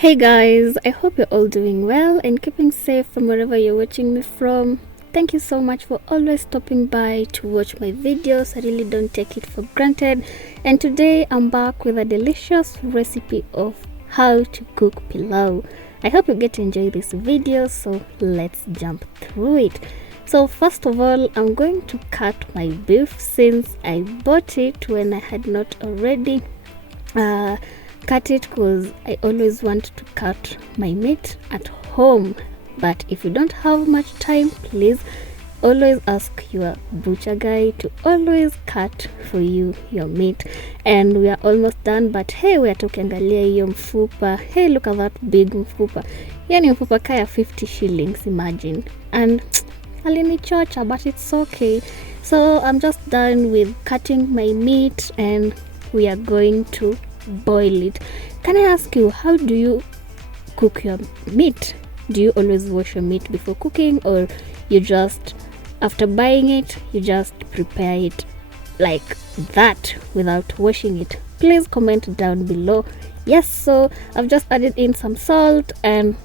Hey guys, I hope you're all doing well and keeping safe from wherever you're watching me from. Thank you so much for always stopping by to watch my videos. I really don't take it for granted. And today I'm back with a delicious recipe of how to cook pilau. I hope you get to enjoy this video, so let's jump through it. So first of all, I'm going to cut my beef since I bought it when I had not already cut it, because I always want to cut my meat at home. But if you don't have much time, please always ask your butcher guy to always cut for you your meat. And we are almost done, but hey, we are tukiangalia hiyo mfupa. Hey, look at that big mfupa. Yani mfupa kaya 50 shillings, imagine. And alinichocha, but it's okay. So I'm just done with cutting my meat and we are going to boil it. Can I ask you, how do you cook your meat? Do you always wash your meat before cooking, or you just, after buying it, you just prepare it like that without washing it? Please comment down below. Yes, so I've just added in some salt and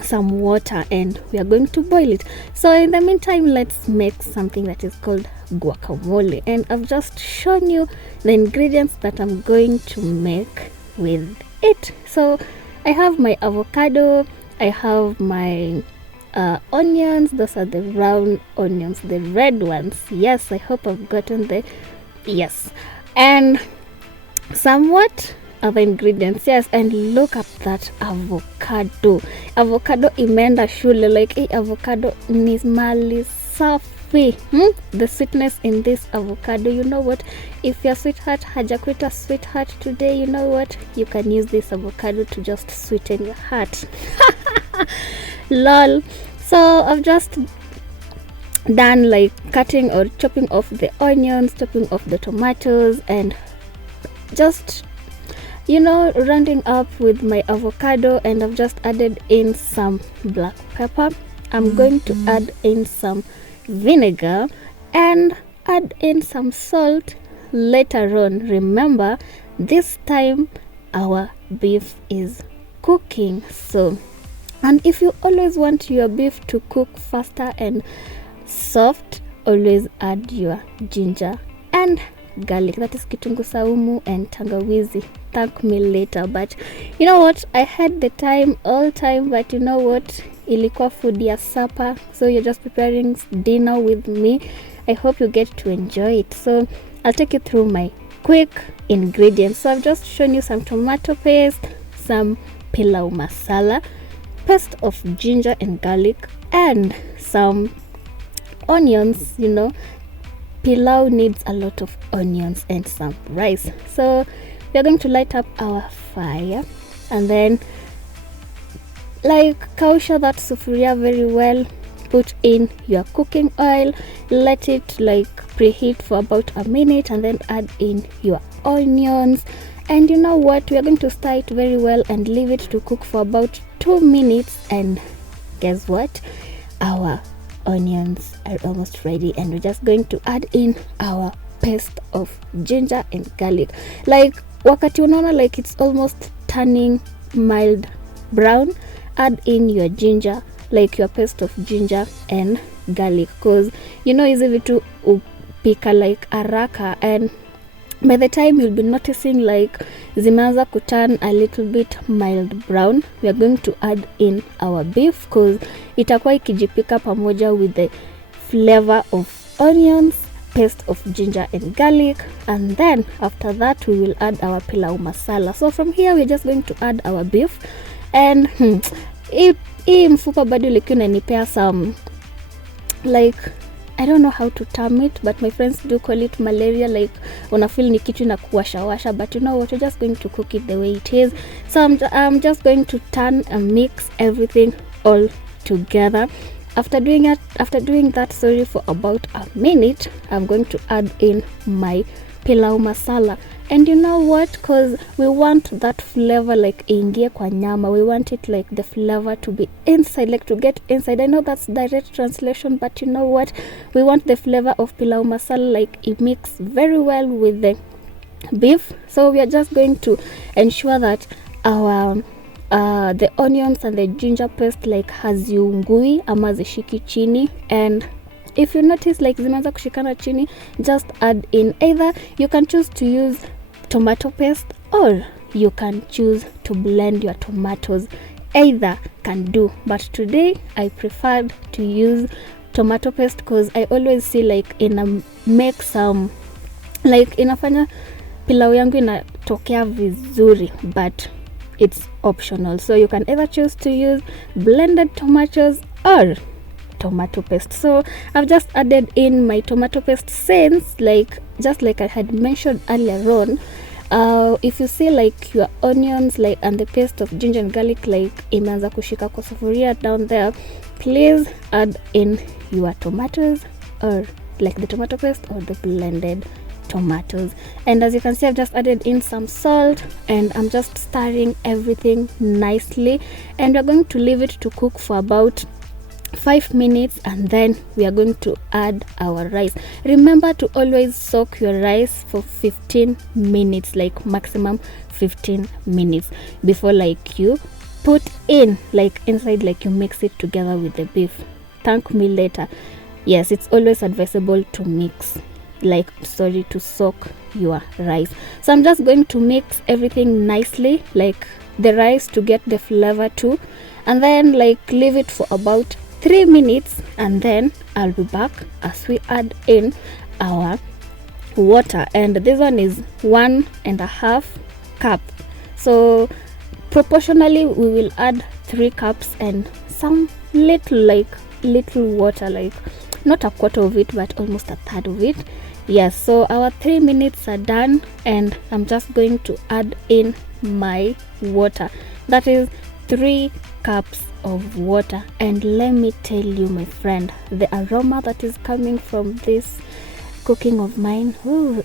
some water and we are going to boil it. So in the meantime, let's make something that is called guacamole, and I've just shown you the ingredients that I'm going to make with it. So I have my avocado, I have my onions. Those are the round onions, the red ones. Yes, I hope I've gotten the yes, and somewhat other ingredients. Yes, and look at that avocado imeenda shule. Like avocado ni mali safi. The sweetness in this avocado, you know what, if your sweetheart hajakuita sweetheart today, you know what, you can use this avocado to just sweeten your heart. Lol. So I've just done like cutting or chopping off the onions, chopping off the tomatoes, and just rounding up with my avocado. And I've just added in some black pepper. I'm going to add in some vinegar and add in some salt later on. Remember, this time our beef is cooking. So, and if you always want your beef to cook faster and soft, always add your ginger and garlic, that is kitungu saumu and tangawizi. Thank me later. But you know what, I had the time all time, but you know what, ilikuwa food ya supper, so you're just preparing dinner with me. I hope you get to enjoy it. So I'll take you through my quick ingredients. So I've just shown you some tomato paste, some pilau masala, paste of ginger and garlic, and some onions. Pilau needs a lot of onions and some rice. So we're going to light up our fire and then kausha that sufuria very well. Put in your cooking oil, let it preheat for about a minute, and then add in your onions. And you know what, we are going to stir it very well and leave it to cook for about 2 minutes. And guess what, our onions are almost ready, and we're just going to add in our paste of ginger and garlic. Wakati unaona it's almost turning mild brown, add in your ginger, your paste of ginger and garlic, because hizi vitu upika haraka, and by the time you'll be noticing zimeanza kuturn a little bit mild brown, we are going to add in our beef, because itakuwa ikijipika pamoja with the flavor of onions, paste of ginger and garlic. And then after that we will add our pilau masala. So from here we're just going to add our beef, and hii mfupa bado inanipea some I don't know how to term it, but my friends do call it malaria. Unafeel ni kitu na kuwasha, but you know what, we're just going to cook it the way it is. So I'm just going to turn and mix everything all together. After doing that, for about a minute, I'm going to add in my pilau masala. And you know what, because we want that flavor ingie kwa nyama, we want it the flavor to be inside, to get inside. I know that's direct translation, but you know what, we want the flavor of pilau masala it mix very well with the beef. So we are just going to ensure that our the onions and the ginger paste like haziungui ama zishiki chini. And if you notice like zimeanza kushikana chini, just add in, either you can choose to use tomato paste or you can choose to blend your tomatoes. Either can do, but today I preferred to use tomato paste because I always see like make some like inafanya pilau yangu inatokea vizuri, but it's optional. So you can either choose to use blended tomatoes or tomato paste. So I've just added in my tomato paste since, like just like I had mentioned earlier on, if you see like your onions like and the paste of ginger and garlic like imeanza kushika kwa sufuria down there, please add in your tomatoes, or like the tomato paste or the blended tomatoes. And as you can see, I've just added in some salt and I'm just stirring everything nicely, and we're going to leave it to cook for about 5 minutes, and then we are going to add our rice. Remember to always soak your rice for 15 minutes, like maximum 15 minutes before like you put in like inside, like you mix it together with the beef. Thank me later. Yes, it's always advisable to mix, like to soak your rice. So I'm just going to mix everything nicely, like the rice to get the flavor too, and then like leave it for about 3 minutes, and then I'll be back as we add in our water. And this one is 1.5 cup, so proportionally we will add 3 cups and some little water, like not a quarter of it but almost a third of it. Yes, so our 3 minutes are done, and I'm just going to add in my water. That is 3 cups of water. And let me tell you, my friend, the aroma that is coming from this cooking of mine,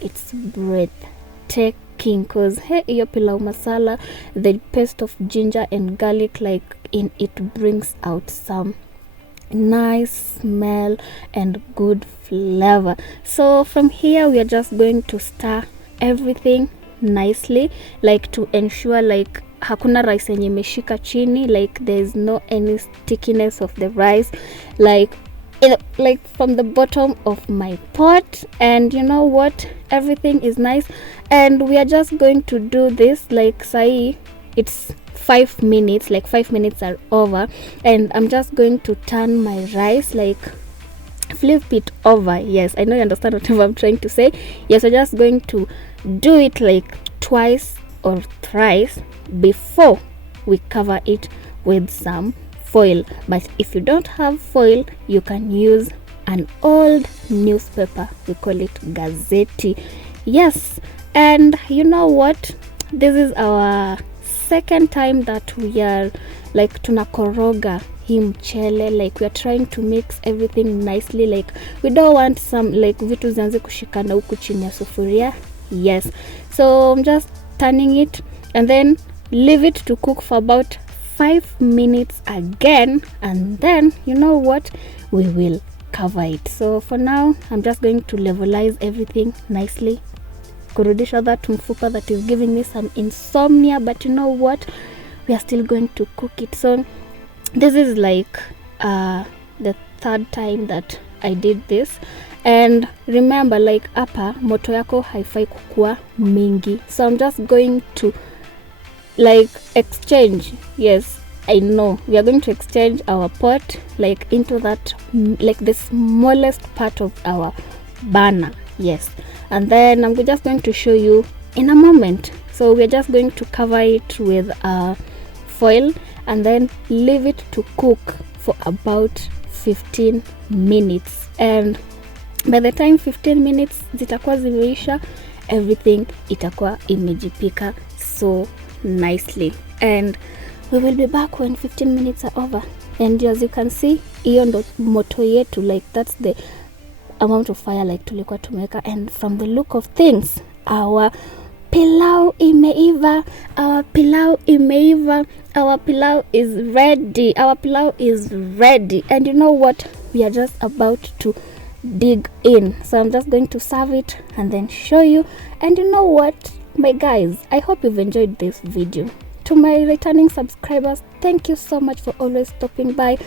it's breathtaking, because hey, your pilau masala, the paste of ginger and garlic, like it brings out some nice smell and good flavor. So from here we are just going to stir everything nicely, like to ensure like hakuna rice yenye imeshika chini, like there's no any stickiness of the rice like from the bottom of my pot. And you know what, everything is nice, and we are just going to do this like sai it's 5 minutes, like 5 minutes are over, and I'm just going to turn my rice, like flip it over. Yes, I know you understand whatever I'm trying to say. Yes, we're just going to do it like twice or thrice before we cover it with some foil. But if you don't have foil, you can use an old newspaper, we call it gazeti. Yes, and you know what, this is our second time that we are like tunakoroga hii mchele, like we are trying to mix everything nicely, like we don't want some like vitu zianze kushikana huku chini ya sufuria. Yes, so I'm just turning it and then leave it to cook for about 5 minutes again, and then you know what, we will cover it. So for now I'm just going to levelize everything nicely, kurudisha that mfupa that is giving me some insomnia, but you know what, we are still going to cook it. So this is like the third time that I did this, and remember like hapa moto yako haifai kukua mingi, so I'm just going to like exchange. Yes, I know we are going to exchange our pot like into that like the smallest part of our burner. Yes, and then I'm just going to show you in a moment. So we're just going to cover it with foil and then leave it to cook for about 15 minutes, and by the time 15 minutes zitakuwa zimeisha, everything itakuwa imejipika so nicely, and we will be back when 15 minutes are over. And as you can see, hiyo ndo moto yetu, like that's the amount of fire like tulikuwa tumeka. And from the look of things, our pilau imeiva, our pilau imeiva, our pilau is ready, our pilau is ready. And you know what, we are just about to dig in, so I'm just going to serve it and then show you. And you know what, my guys, I hope you've enjoyed this video. To my returning subscribers, thank you so much for always stopping by.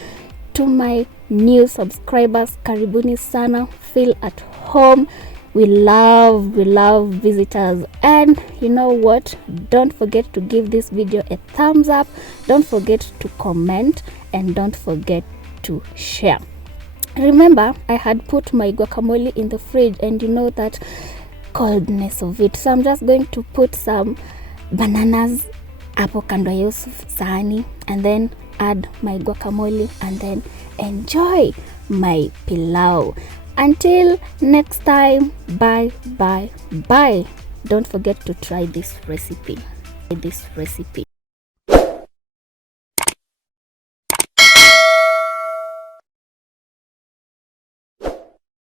To my new subscribers, karibuni sana, feel at home. We love visitors. And you know what, don't forget to give this video a thumbs up, don't forget to comment, and don't forget to share. Remember, I had put my guacamole in the fridge, and you know that coldness of it, so I'm just going to put some bananas hapo kando ya sahani, and then add my guacamole, and then enjoy my pilau. Until next time, bye. Don't forget to try this recipe.